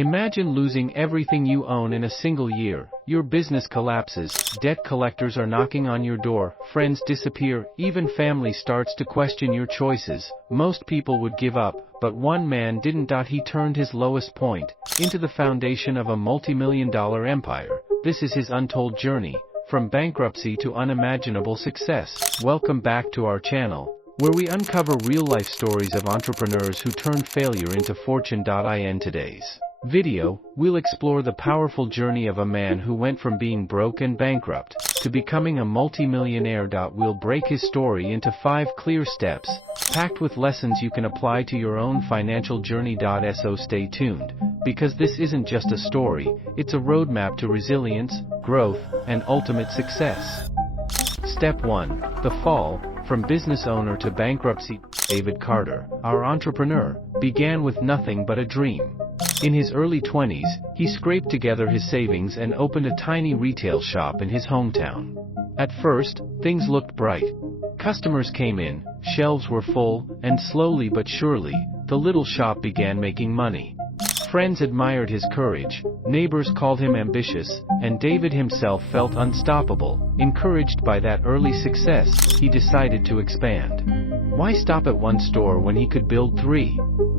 Imagine losing everything you own in a single year. Your business collapses, debt collectors are knocking on your door, friends disappear, even family starts to question your choices. Most people would give up, but one man didn't. He turned his lowest point into the foundation of a multi-million-dollar empire. This is his untold journey, from bankruptcy to unimaginable success. Welcome back to our channel, where we uncover real-life stories of entrepreneurs who turned failure into fortune. In today's video, we'll explore the powerful journey of a man who went from being broke and bankrupt to becoming a multi-millionaire. We'll break his story into 5 clear steps, packed with lessons you can apply to your own financial journey. So stay tuned, because this isn't just a story, it's a roadmap to resilience, growth, and ultimate success. Step 1. The fall. From business owner to bankruptcy. David Carter, our entrepreneur, began with nothing but a dream. In his early 20s, he scraped together his savings and opened a tiny retail shop in his hometown. At first, things looked bright. Customers came in, shelves were full, and slowly but surely, the little shop began making money. Friends admired his courage, neighbors called him ambitious, and David himself felt unstoppable. Encouraged by that early success, he decided to expand. Why stop at one store when he could build 3?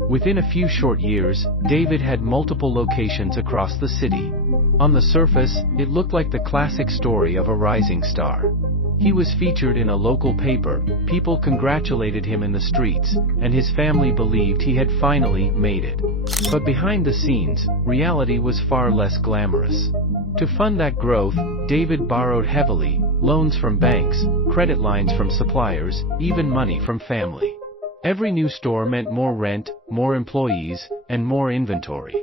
Within a few short years, David had multiple locations across the city. On the surface, it looked like the classic story of a rising star. He was featured in a local paper, people congratulated him in the streets, and his family believed he had finally made it. But behind the scenes, reality was far less glamorous. To fund that growth, David borrowed heavily, loans from banks, credit lines from suppliers, even money from family. Every new store meant more rent, more employees, and more inventory.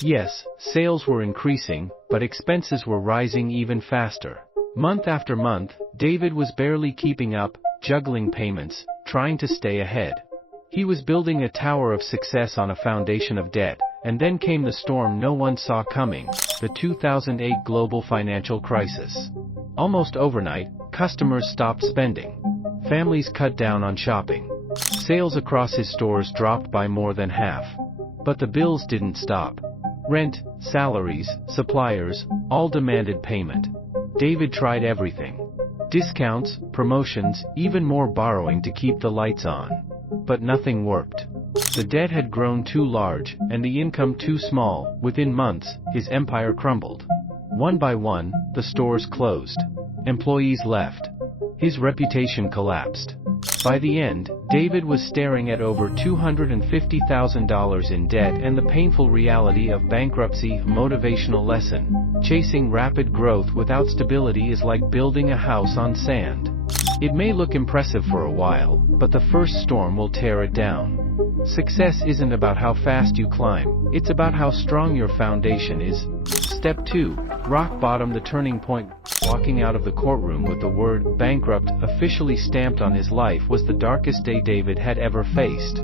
Yes, sales were increasing, but expenses were rising even faster. Month after month, David was barely keeping up, juggling payments, trying to stay ahead. He was building a tower of success on a foundation of debt, and then came the storm no one saw coming, the 2008 global financial crisis. Almost overnight, customers stopped spending. Families cut down on shopping. Sales across his stores dropped by more than half. But the bills didn't stop. Rent, salaries, suppliers, all demanded payment. David tried everything. Discounts, promotions, even more borrowing to keep the lights on. But nothing worked. The debt had grown too large, and the income too small. Within months, his empire crumbled. One by one, the stores closed. Employees left. His reputation collapsed. By the end, David was staring at over $250,000 in debt and the painful reality of bankruptcy. Motivational lesson: chasing rapid growth without stability is like building a house on sand. It may look impressive for a while, but the first storm will tear it down. Success isn't about how fast you climb, it's about how strong your foundation is. Step 2. Rock bottom. The turning point. Walking out of the courtroom with the word bankrupt officially stamped on his life was the darkest day David had ever faced.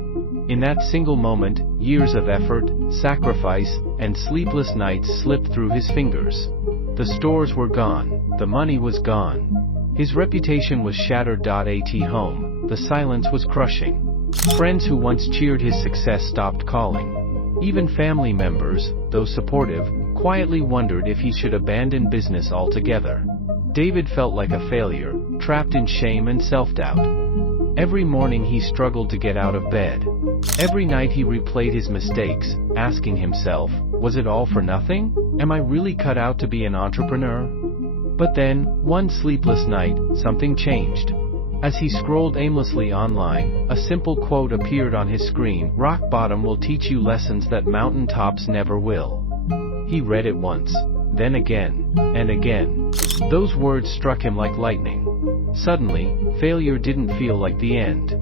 In that single moment, years of effort, sacrifice, and sleepless nights slipped through his fingers. The stores were gone, the money was gone. His reputation was shattered. At home, the silence was crushing. Friends who once cheered his success stopped calling. Even family members, though supportive, quietly wondered if he should abandon business altogether. David felt like a failure, trapped in shame and self-doubt. Every morning he struggled to get out of bed. Every night he replayed his mistakes, asking himself, was it all for nothing? Am I really cut out to be an entrepreneur? But then, one sleepless night, something changed. As he scrolled aimlessly online, a simple quote appeared on his screen: rock bottom will teach you lessons that mountain tops never will. He read it once, then again, and again. Those words struck him like lightning. Suddenly, failure didn't feel like the end.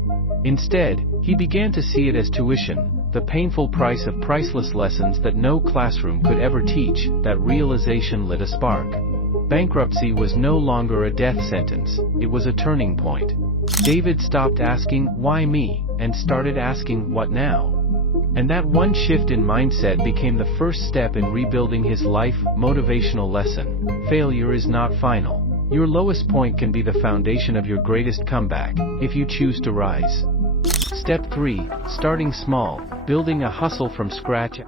Instead, he began to see it as tuition, the painful price of priceless lessons that no classroom could ever teach. That realization lit a spark. Bankruptcy was no longer a death sentence, it was a turning point. David stopped asking, why me, and started asking, what now? And that one shift in mindset became the first step in rebuilding his life. Motivational lesson: failure is not final. Your lowest point can be the foundation of your greatest comeback, if you choose to rise. Step 3. Starting small. Building a hustle from scratch.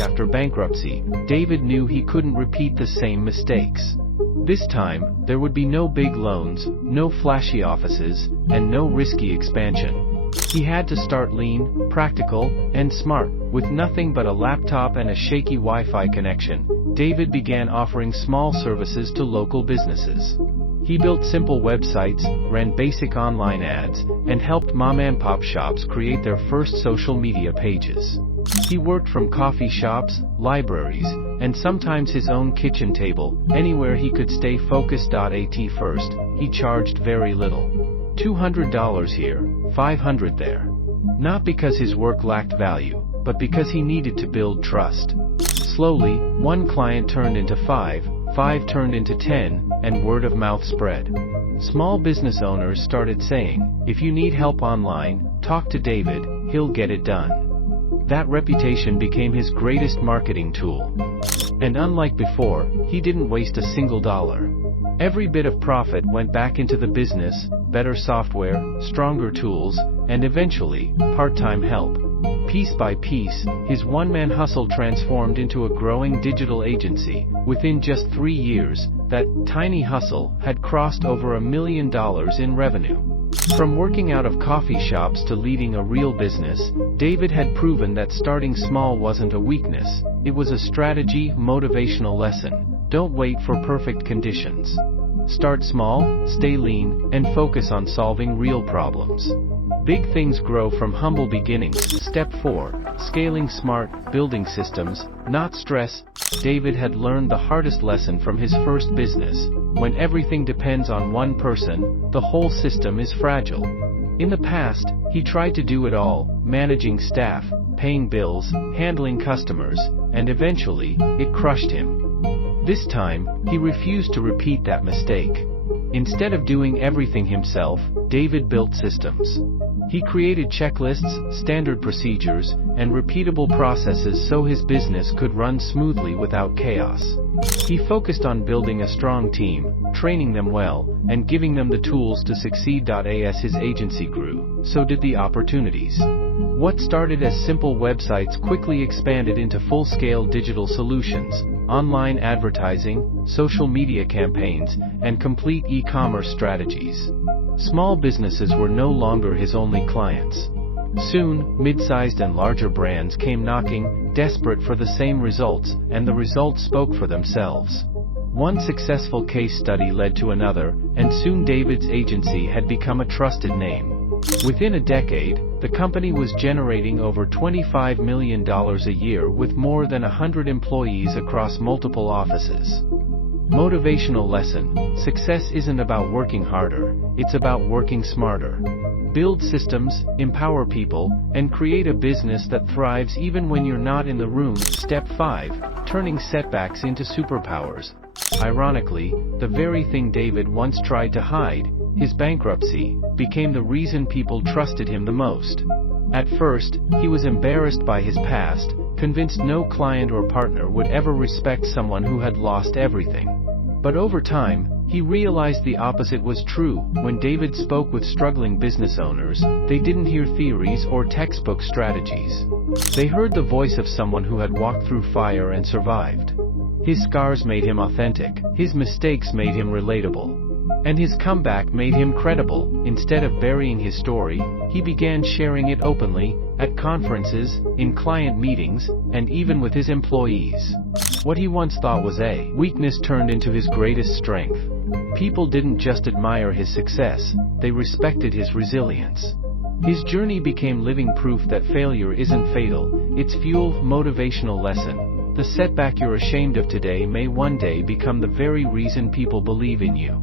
After bankruptcy, David knew he couldn't repeat the same mistakes. This time, there would be no big loans, no flashy offices, and no risky expansion. He had to start lean, practical, and smart. With nothing but a laptop and a shaky Wi-Fi connection, David began offering small services to local businesses. He built simple websites, ran basic online ads, and helped mom-and-pop shops create their first social media pages. He worked from coffee shops, libraries, and sometimes his own kitchen table, anywhere he could stay focused. At first, he charged very little. $200 here, $500 there. Not because his work lacked value, but because he needed to build trust. Slowly, one client turned into 5 turned into 10, and word of mouth spread. Small business owners started saying, "If you need help online, talk to David, he'll get it done." That reputation became his greatest marketing tool. And unlike before, he didn't waste a single dollar. Every bit of profit went back into the business, better software, stronger tools, and eventually, part-time help. Piece by piece, his one-man hustle transformed into a growing digital agency. Within just 3 years, that tiny hustle had crossed over $1 million in revenue. From working out of coffee shops to leading a real business, David had proven that starting small wasn't a weakness, it was a strategy, motivational lesson. Don't wait for perfect conditions. Start small, stay lean, and focus on solving real problems. Big things grow from humble beginnings. Step 4. Scaling smart, building systems, not stress. David had learned the hardest lesson from his first business. When everything depends on one person, the whole system is fragile. In the past, he tried to do it all, managing staff, paying bills, handling customers, and eventually, it crushed him. This time, he refused to repeat that mistake. Instead of doing everything himself, David built systems. He created checklists, standard procedures, and repeatable processes so his business could run smoothly without chaos. He focused on building a strong team, training them well, and giving them the tools to succeed. As his agency grew, so did the opportunities. What started as simple websites quickly expanded into full-scale digital solutions, online advertising, social media campaigns, and complete e-commerce strategies. Small businesses were no longer his only clients. Soon, mid-sized and larger brands came knocking, desperate for the same results, and the results spoke for themselves. One successful case study led to another, and soon David's agency had become a trusted name. Within a decade, the company was generating over $25 million a year with more than 100 employees across multiple offices. Motivational lesson: success isn't about working harder, it's about working smarter. Build systems, empower people, and create a business that thrives even when you're not in the room. Step 5. Turning setbacks into superpowers. Ironically, the very thing David once tried to hide, his bankruptcy, became the reason people trusted him the most. At first, he was embarrassed by his past, convinced no client or partner would ever respect someone who had lost everything. But over time, he realized the opposite was true. When David spoke with struggling business owners, they didn't hear theories or textbook strategies. They heard the voice of someone who had walked through fire and survived. His scars made him authentic, his mistakes made him relatable, and his comeback made him credible. Instead of burying his story, he began sharing it openly, at conferences, in client meetings, and even with his employees. What he once thought was a weakness turned into his greatest strength. People didn't just admire his success, they respected his resilience. His journey became living proof that failure isn't fatal, it's fuel. Motivational lesson: the setback you're ashamed of today may one day become the very reason people believe in you.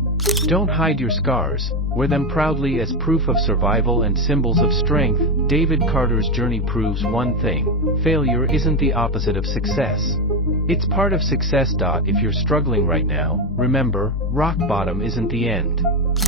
Don't hide your scars, wear them proudly as proof of survival and symbols of strength. David Carter's journey proves one thing: failure isn't the opposite of success. It's part of success. If you're struggling right now, remember, rock bottom isn't the end.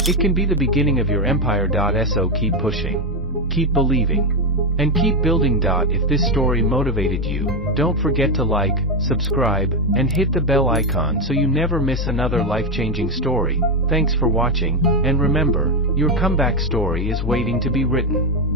It can be the beginning of your empire. So keep pushing, keep believing, and keep building. If this story motivated you, don't forget to like, subscribe, and hit the bell icon so you never miss another life-changing story. Thanks for watching, and remember, your comeback story is waiting to be written.